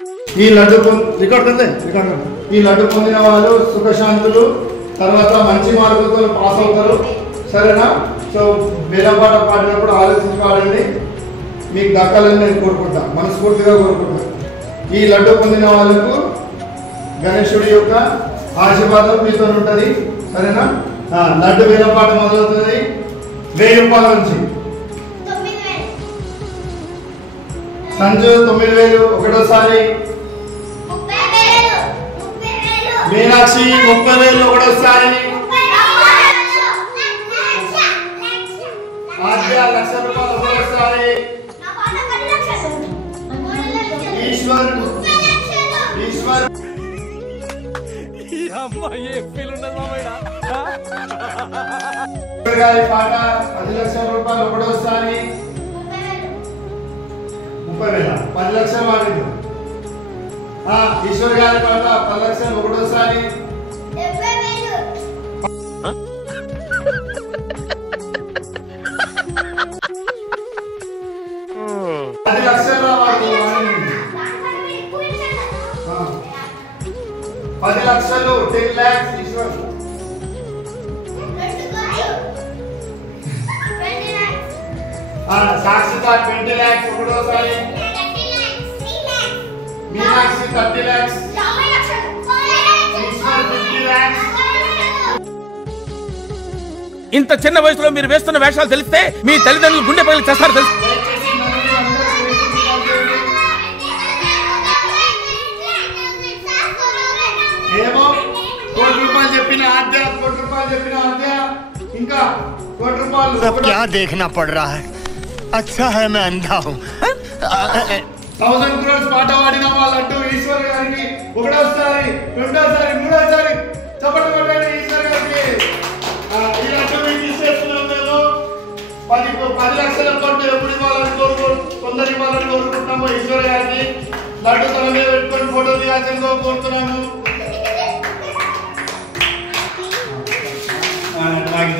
ఈ లడ్డు ఈ లడ్డు పొందిన వాళ్ళు సుఖశాంతులు తర్వాత మంచి మార్కులతో పాస్ అవుతారు. సరేనా? సో వేలంపాట పాడినప్పుడు ఆలోచించి పాడండి. మీకు దక్కాలని నేను కోరుకుంటా, మనస్ఫూర్తిగా కోరుకుంటా. ఈ లడ్డు పొందిన వాళ్ళకు గణేశుడి యొక్క ఆశీర్వాదం మీతో ఉంటుంది. సరేనా? లడ్డు వేలంపాట మొదలవుతుంది 1000 రూపాయల నుంచి. సంజు 9000 ఒకటోసారి. మీనాక్షి 30,000 ఒకటోసారి. ఆద్య 1,00,000 రూపాయలు ఒకటోసారి. ఈశ్వర్ గారి పాట 10 లక్షల రూపాయలు ఒకటోసారి. 30,000 10 లక్షలు వాడింది. ఈశ్వర్ గారి పాట 10 లక్షలు ఒకటోసారి. 10 లక్షలు వాడింది. 10 లక్షలు 10 lakhs ఈశ్వర్. సాక్షిత 20 lakhs ఒకటోసారి. మీనాక్షి 30 lakhs. ఈశ్వర్ 50 lakhs. ఇంత చిన్న వయసులో మీరు వేస్తున్న వేషాలు తెలిస్తే మీ తల్లిదండ్రులు గుండె పగిలి చేస్తారు తెలుసు. ఏమో ₹1 చెప్పిన ఆద్య, ₹1 చెప్పిన ఆద్య, ఇంకా ₹1. अब क्या देखना पड़ रहा है? अच्छा है मैं अंधा हूँ. 1000 crores పాట పాడిన వాళ్ళంటూ ఈశ్వర్ గారికి ఒకటోసారి, రెండోసారి, మూడోసారి చప్పట్లు కొట్టండి ఈశ్వర్ గారికి. ఈ లడ్డు మీకు ఇచ్చేస్తున్నాం మేము. 10 లక్షల కోట్లు ఎప్పుడు ఇవ్వాలని తొందర ఇవ్వాలని కోరుకుంటున్నాము ఈశ్వర్ గారికి. లడ్డు తన మీద పెట్టుకొని ఫోటో దిగాల్సిందిగా కోరుతున్నాము. నాకు